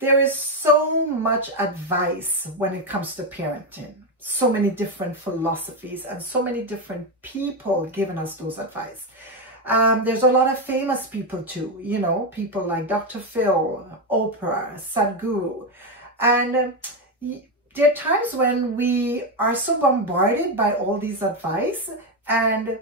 There is so much advice when it comes to parenting. So many different philosophies and so many different people giving us those advice. There's a lot of famous people too, you know, people like Dr. Phil, Oprah, Sadhguru. And there are times when we are so bombarded by all these advice, and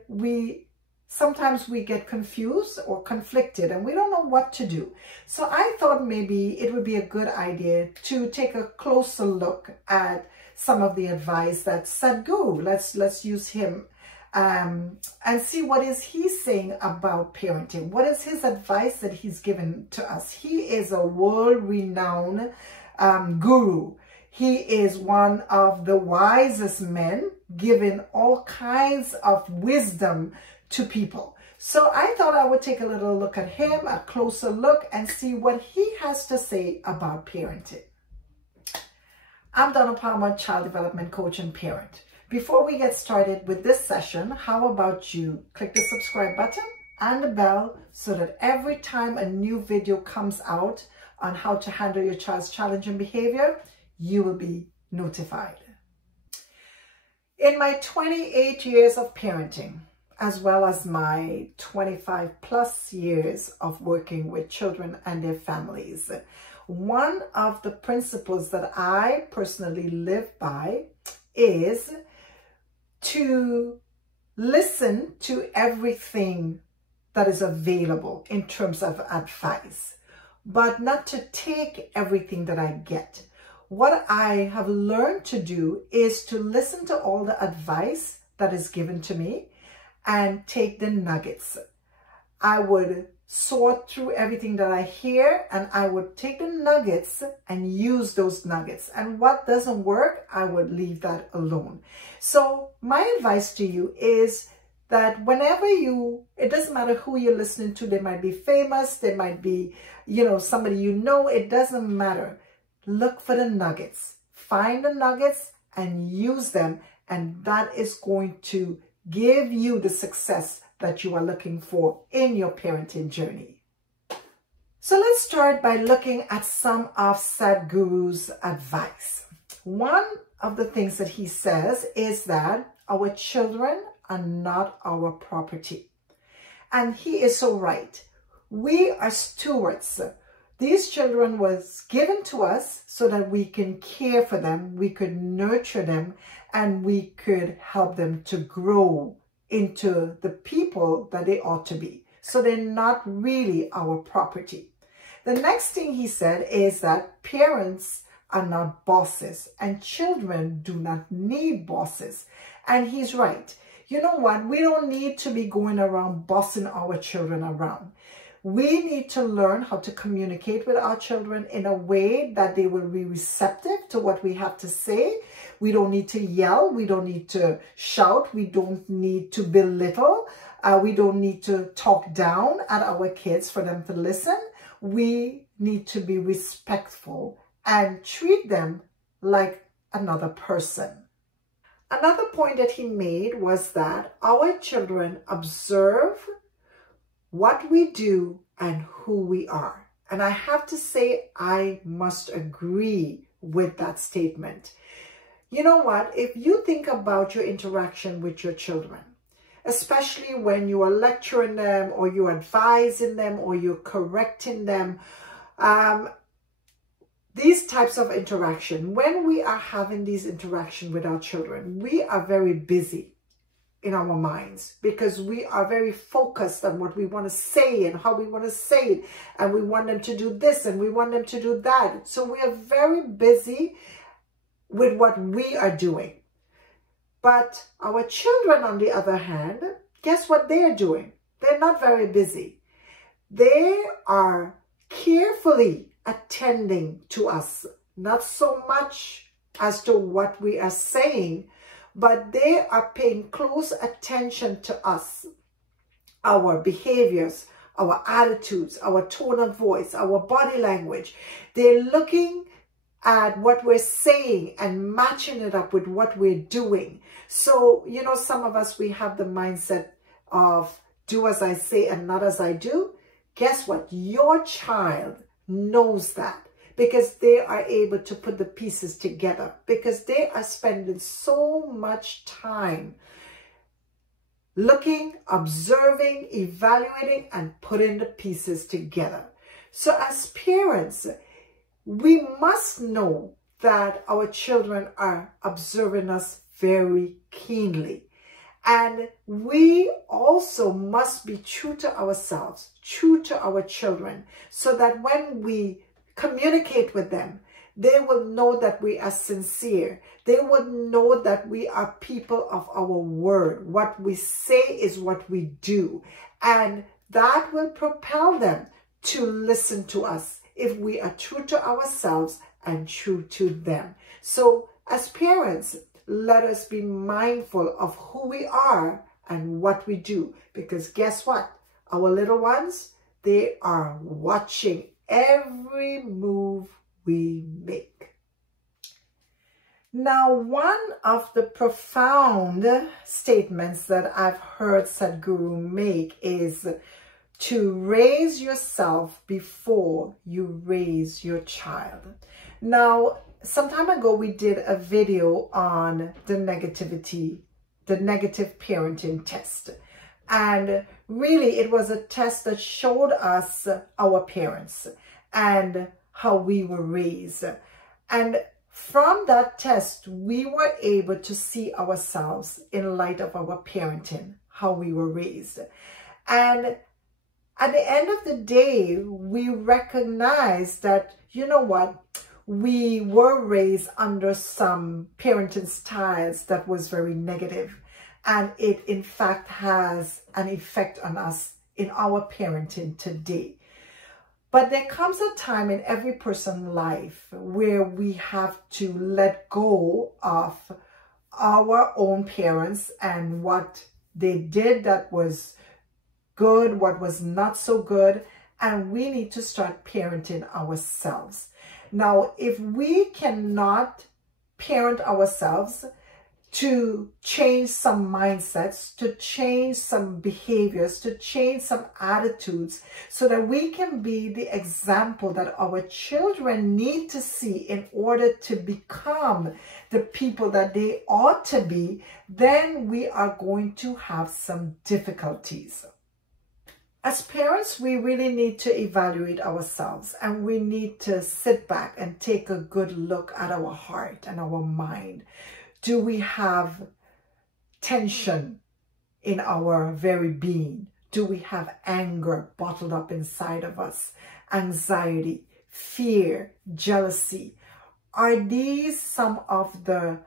sometimes we get confused or conflicted and we don't know what to do. So I thought maybe it would be a good idea to take a closer look at some of the advice that Sadhguru, let's use him, and see what is he saying about parenting. What is his advice that he's given to us? He is a world-renowned guru. He is one of the wisest men, giving all kinds of wisdom to people. So I thought I would take a little look at him, a closer look, and see what he has to say about parenting. I'm Donna Palmer, child development coach and parent. Before we get started with this session, how about you click the subscribe button and the bell so that every time a new video comes out on how to handle your child's challenging behavior, you will be notified. In my 28 years of parenting, as well as my 25 plus years of working with children and their families, one of the principles that I personally live by is to listen to everything that is available in terms of advice, but not to take everything that I get. What I have learned to do is to listen to all the advice that is given to me and take the nuggets. I would sort through everything that I hear, and I would take the nuggets and use those nuggets. And what doesn't work, I would leave that alone. So my advice to you is that whenever it doesn't matter who you're listening to, they might be famous, they might be, you know, somebody you know, it doesn't matter. Look for the nuggets, find the nuggets and use them. And that is going to give you the success that you are looking for in your parenting journey. So let's start by looking at some of Sadhguru's advice. One of the things that he says is that our children are not our property. And he is so right. We are stewards. These children was given to us so that we can care for them, we could nurture them, and we could help them to grow into the people that they ought to be. So they're not really our property. The next thing he said is that parents are not bosses and children do not need bosses. And he's right. You know what? We don't need to be going around bossing our children around. We need to learn how to communicate with our children in a way that they will be receptive to what we have to say. We don't need to yell. We don't need to shout. We don't need to belittle. We don't need to talk down at our kids for them to listen. We need to be respectful and treat them like another person. Another point that he made was that our children observe what we do and who we are. And I have to say, I must agree with that statement. You know what? If you think about your interaction with your children, especially when you are lecturing them or you're advising them or you're correcting them, these types of interaction, when we are having these interactions with our children, we are very busy in our minds because we are very focused on what we want to say and how we want to say it, and we want them to do this and we want them to do that. So we are very busy with what we are doing. But our children, on the other hand, guess what they're doing? They're not very busy. They are carefully attending to us, not so much as to what we are saying, but they are paying close attention to us, our behaviors, our attitudes, our tone of voice, our body language. They're looking at what we're saying and matching it up with what we're doing. So, you know, some of us, we have the mindset of do as I say and not as I do. Guess what? Your child knows that because they are able to put the pieces together, because they are spending so much time looking, observing, evaluating, and putting the pieces together. So as parents, we must know that our children are observing us very keenly. And we also must be true to ourselves, true to our children, so that when we communicate with them, they will know that we are sincere. They will know that we are people of our word. What we say is what we do. And that will propel them to listen to us if we are true to ourselves and true to them. So as parents, let us be mindful of who we are and what we do. Because guess what? Our little ones, they are watching every move we make. Now, one of the profound statements that I've heard Sadhguru make is to raise yourself before you raise your child. Now, some time ago, we did a video on the negative parenting test. And really, it was a test that showed us our parents and how we were raised. And from that test, we were able to see ourselves in light of our parenting, how we were raised. And at the end of the day, we recognize that, you know what, we were raised under some parenting styles that was very negative. And it, in fact, has an effect on us in our parenting today. But there comes a time in every person's life where we have to let go of our own parents and what they did that was good, what was not so good, and we need to start parenting ourselves. Now, if we cannot parent ourselves to change some mindsets, to change some behaviors, to change some attitudes, so that we can be the example that our children need to see in order to become the people that they ought to be, then we are going to have some difficulties. As parents, we really need to evaluate ourselves, and we need to sit back and take a good look at our heart and our mind. Do we have tension in our very being? Do we have anger bottled up inside of us? Anxiety, fear, jealousy? Are these some of the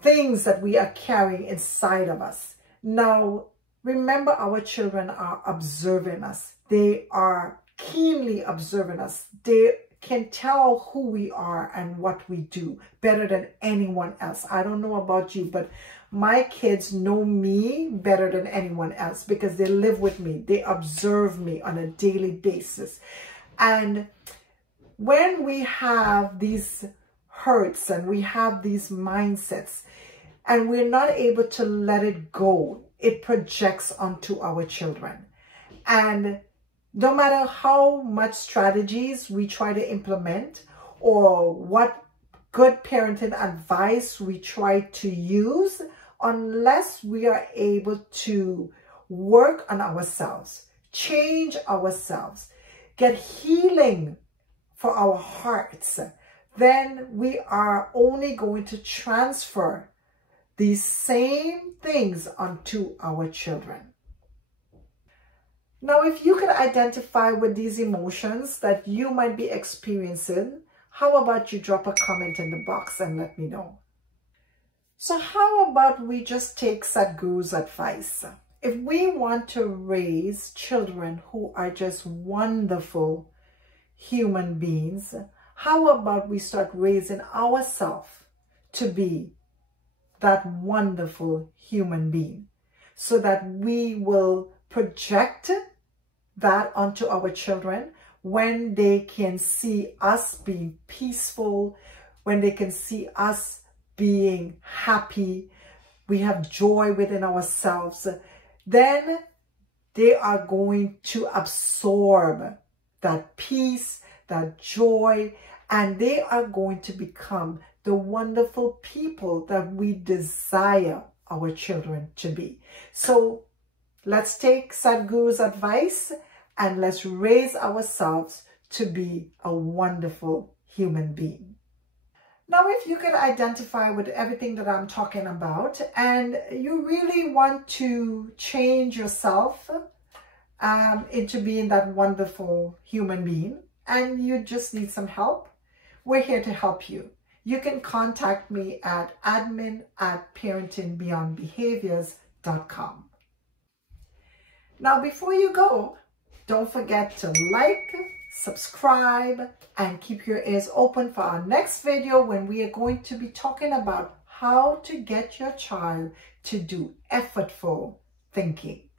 things that we are carrying inside of us? Now, remember, our children are observing us. They are keenly observing us. They can tell who we are and what we do better than anyone else. I don't know about you, but my kids know me better than anyone else because they live with me. They observe me on a daily basis. And when we have these hurts and we have these mindsets and we're not able to let it go, it projects onto our children. And no matter how much strategies we try to implement or what good parenting advice we try to use, unless we are able to work on ourselves, change ourselves, get healing for our hearts, then we are only going to transfer these same things onto our children. Now, if you could identify with these emotions that you might be experiencing, how about you drop a comment in the box and let me know? So how about we just take Sadhguru's advice? If we want to raise children who are just wonderful human beings, how about we start raising ourselves to be that wonderful human being so that we will project that onto our children when they can see us being peaceful, when they can see us being happy, we have joy within ourselves, then they are going to absorb that peace, that joy, and they are going to become the wonderful people that we desire our children to be. So let's take Sadhguru's advice and let's raise ourselves to be a wonderful human being. Now, if you can identify with everything that I'm talking about and you really want to change yourself into being that wonderful human being and you just need some help, we're here to help you. You can contact me at admin@parentingbeyondbehaviors.com. Now, before you go, don't forget to like, subscribe, and keep your ears open for our next video when we are going to be talking about how to get your child to do effortful thinking.